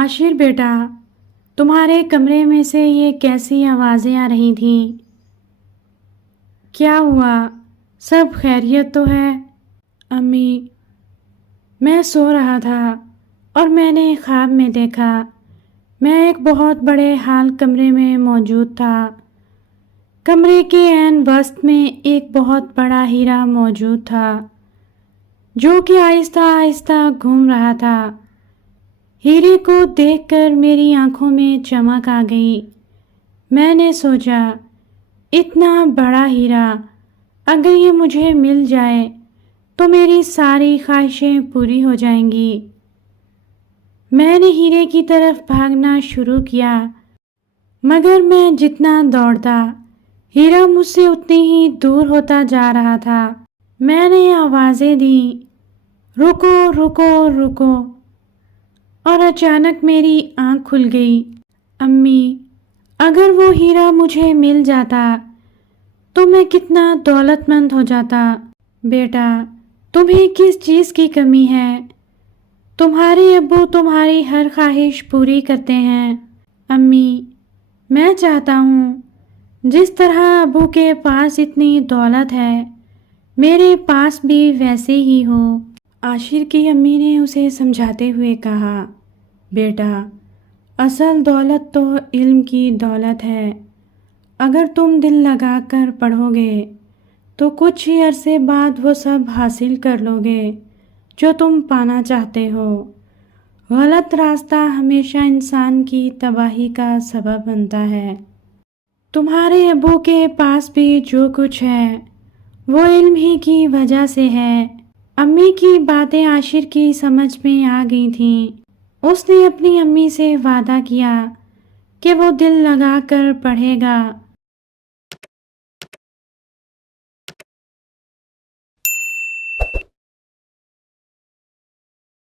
عاشر بیٹا، تمہارے کمرے میں سے یہ کیسی آوازیں آ رہی تھیں؟ کیا ہوا؟ سب خیریت تو ہے؟ امی، میں سو رہا تھا اور میں نے خواب میں دیکھا میں ایک بہت بڑے ہال کمرے میں موجود تھا۔ کمرے کے عین وسط میں ایک بہت بڑا ہیرا موجود تھا جو کہ آہستہ آہستہ گھوم رہا تھا۔ ہیرے کو دیکھ کر میری آنکھوں میں چمک آ گئی۔ میں نے سوچا، اتنا بڑا ہیرا اگر یہ مجھے مل جائے تو میری ساری خواہشیں پوری ہو جائیں گی۔ میں نے ہیرے کی طرف بھاگنا شروع کیا، مگر میں جتنا دوڑتا ہیرا مجھ سے اتنی ہی دور ہوتا جا رہا تھا۔ میں نے آوازیں دیں، رکو رکو رکو، اور اچانک میری آنکھ کھل گئی۔ امی، اگر وہ ہیرا مجھے مل جاتا تو میں کتنا دولت مند ہو جاتا۔ بیٹا، تمہیں کس چیز کی کمی ہے؟ تمہارے ابو تمہاری ہر خواہش پوری کرتے ہیں۔ امی، میں چاہتا ہوں جس طرح ابو کے پاس اتنی دولت ہے میرے پاس بھی ویسے ہی ہو۔ عاشر کی امی نے اسے سمجھاتے ہوئے کہا، بیٹا، اصل دولت تو علم کی دولت ہے۔ اگر تم دل لگا کر پڑھو گے تو کچھ ہی عرصے بعد وہ سب حاصل کر لو گے جو تم پانا چاہتے ہو۔ غلط راستہ ہمیشہ انسان کی تباہی کا سبب بنتا ہے۔ تمہارے ابو کے پاس بھی جو کچھ ہے وہ علم ہی کی وجہ سے ہے۔ امی کی باتیں عاشر کی سمجھ میں آ گئی تھیں۔ اس نے اپنی امی سے وعدہ کیا کہ وہ دل لگا کر پڑھے گا